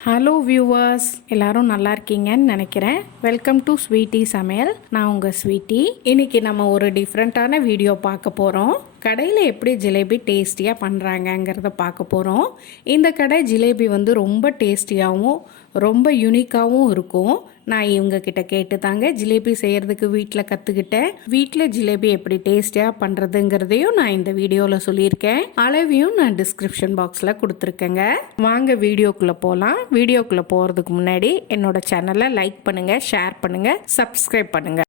Hello viewers, எல்லாரும் நல்லா இருக்கீங்கன்னு நினைக்கிறேன். வெல்கம் டு ஸ்வீட்டி சமையல். நான் உங்கள் ஸ்வீட்டி. இன்றைக்கி நம்ம ஒரு டிஃப்ரெண்ட்டான வீடியோ பார்க்க போகிறோம். கடையில் எப்படி ஜிலேபி டேஸ்டியாக பண்ணுறாங்கங்கிறத பார்க்க போகிறோம். இந்த கடை ஜிலேபி வந்து ரொம்ப டேஸ்டியாகவும் ரொம்ப யூனிக்காகவும் இருக்கும். நான் இவங்கக்கிட்ட கேட்டு தாங்க ஜிலேபி செய்கிறதுக்கு வீட்டில் கற்றுக்கிட்டேன். வீட்டில் ஜிலேபி எப்படி டேஸ்டியாக பண்ணுறதுங்கிறதையும் நான் இந்த வீடியோவில் சொல்லியிருக்கேன். அளவையும் நான் டிஸ்கிரிப்ஷன் பாக்ஸில் கொடுத்துருக்கேங்க. வாங்க வீடியோக்குள்ளே போகலாம். வீடியோக்குள்ளே போகிறதுக்கு முன்னாடி என்னோட சேனலை லைக் பண்ணுங்கள், ஷேர் பண்ணுங்கள், சப்ஸ்கிரைப் பண்ணுங்கள்.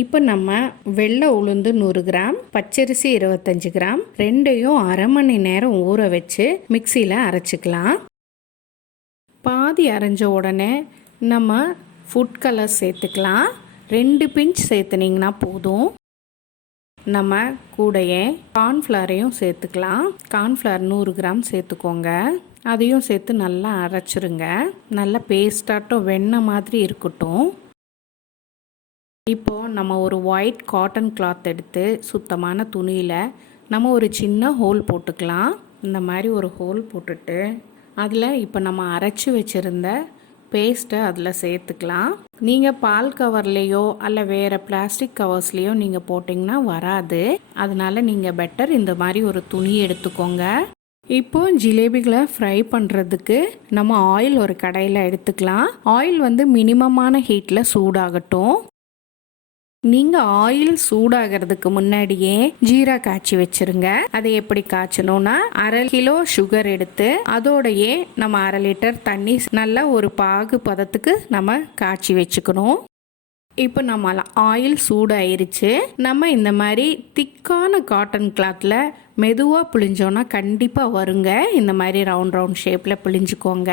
இப்போ நம்ம வெள்ளை உளுந்து 100 கிராம், பச்சரிசி 25 கிராம், ரெண்டையும் அரை மணி நேரம் ஊற வச்சு மிக்சியில் அரைச்சிக்கலாம். பாதி அரைஞ்ச உடனே நம்ம ஃபுட் கலர் சேர்த்துக்கலாம். 2 பிஞ்ச் சேர்த்துனிங்கன்னா போதும். நம்ம கூடையே கார்ன்ஃப்ளவரையும் சேர்த்துக்கலாம். கார்ன்ஃப்ளவர் 100 கிராம் சேர்த்துக்கோங்க. அதையும் சேர்த்து நல்லா அரைச்சிருங்க. நல்லா பேஸ்டாட்டம் வெண்ணெய் மாதிரி இருக்கட்டும். இப்போது நம்ம ஒரு ஒயிட் காட்டன் கிளாத் எடுத்து சுத்தமான துணியில் நம்ம ஒரு சின்ன ஹோல் போட்டுக்கலாம். இந்த மாதிரி ஒரு ஹோல் போட்டுட்டு அதில் இப்போ நம்ம அரைச்சி வச்சுருந்த பேஸ்ட்டை அதில் சேர்த்துக்கலாம். நீங்கள் பால் கவர்லேயோ அல்ல வேறு பிளாஸ்டிக் கவர்ஸ்லேயோ நீங்கள் போட்டிங்கன்னா வராது. அதனால நீங்கள் பெட்டர் இந்த மாதிரி ஒரு துணி எடுத்துக்கோங்க. இப்போ ஜிலேபிகளை ஃப்ரை பண்ணுறதுக்கு நம்ம ஆயில் ஒரு கடாயில் எடுத்துக்கலாம். ஆயில் வந்து மினிமமான ஹீட்டில் சூடாகட்டும். நீங்கள் ஆயில் சூடாகிறதுக்கு முன்னாடியே ஜீரா காய்ச்சி வச்சிருங்க. அதை எப்படி காய்ச்சணும்னா, 1/2 கிலோ சுகர் எடுத்து அதோடையே நம்ம 1/2 லிட்டர் தண்ணி நல்லா ஒரு பாகு பதத்துக்கு நம்ம காய்ச்சி வச்சுக்கணும். இப்போ நம்ம ஆயில் சூடாயிருச்சு. நம்ம இந்த மாதிரி திக்கான காட்டன் கிளாத்தில் மெதுவாக பிழிஞ்சோன்னா கண்டிப்பாக வருங்க. இந்த மாதிரி ரவுண்ட் ரவுண்ட் ஷேப்பில் பிழிஞ்சுக்கோங்க.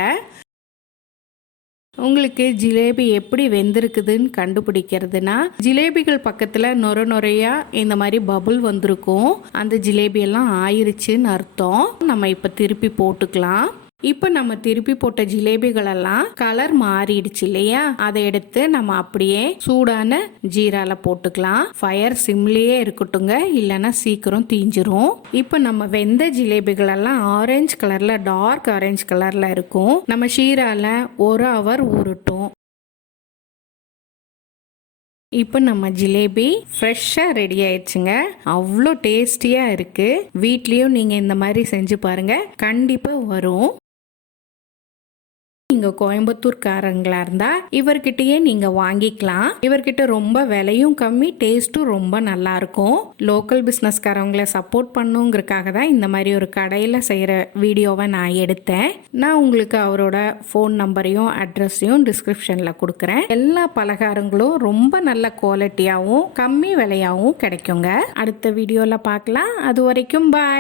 உங்களுக்கு ஜிலேபி எப்படி வெந்திருக்குதுன்னு கண்டுபிடிக்கிறதுனா, ஜிலேபிகள் பக்கத்தில் நொறையா இந்த மாதிரி பபுள் வந்திருக்கும். அந்த ஜிலேபியெல்லாம் ஆயிருச்சுன்னு அர்த்தம். நம்ம இப்போ திருப்பி போட்டுக்கலாம். இப்போ நம்ம திருப்பி போட்ட ஜிலேபிகளெல்லாம் கலர் மாறிடுச்சு இல்லையா, அதை எடுத்து நம்ம அப்படியே சூடான ஜீரால போட்டுக்கலாம். ஃபயர் சிம்லேயே இருக்கட்டுங்க, இல்லைன்னா சீக்கிரம் தீஞ்சிரும். இப்போ நம்ம வெந்த ஜிலேபிகளெல்லாம் ஆரஞ்சு கலரில், டார்க் ஆரஞ்சு கலரில் இருக்கும். நம்ம ஷீரால 1 ஹவர் ஊறட்டும். இப்போ நம்ம ஜிலேபி ஃப்ரெஷ்ஷாக ரெடி ஆயிடுச்சுங்க. அவ்வளோ டேஸ்டியாக இருக்குது. வீட்லேயும் நீங்கள் இந்த மாதிரி செஞ்சு பாருங்கள், கண்டிப்பாக வரும். நீங்க கோயம்புத்தூர்காரங்களா இருந்தா இவர்கிட்டயே நீங்க வாங்கிக்கலாம். இவர்கிட்ட ரொம்ப விலையும் கம்மி, டேஸ்ட்டும் ரொம்ப நல்லா இருக்கும். லோக்கல் பிஸ்னஸ்காரவங்களை சப்போர்ட் பண்ணுங்கிறதுக்காக தான் இந்த மாதிரி ஒரு கடையில் செய்கிற வீடியோவை நான் எடுத்தேன். நான் உங்களுக்கு அவரோட ஃபோன் நம்பரையும் அட்ரஸையும் டிஸ்கிரிப்ஷனில் கொடுக்குறேன். எல்லா பலகாரங்களும் ரொம்ப நல்ல குவாலிட்டியாகவும் கம்மி விலையாகவும் கிடைக்குங்க. அடுத்த வீடியோவில் பார்க்கலாம். அது வரைக்கும் பாய்.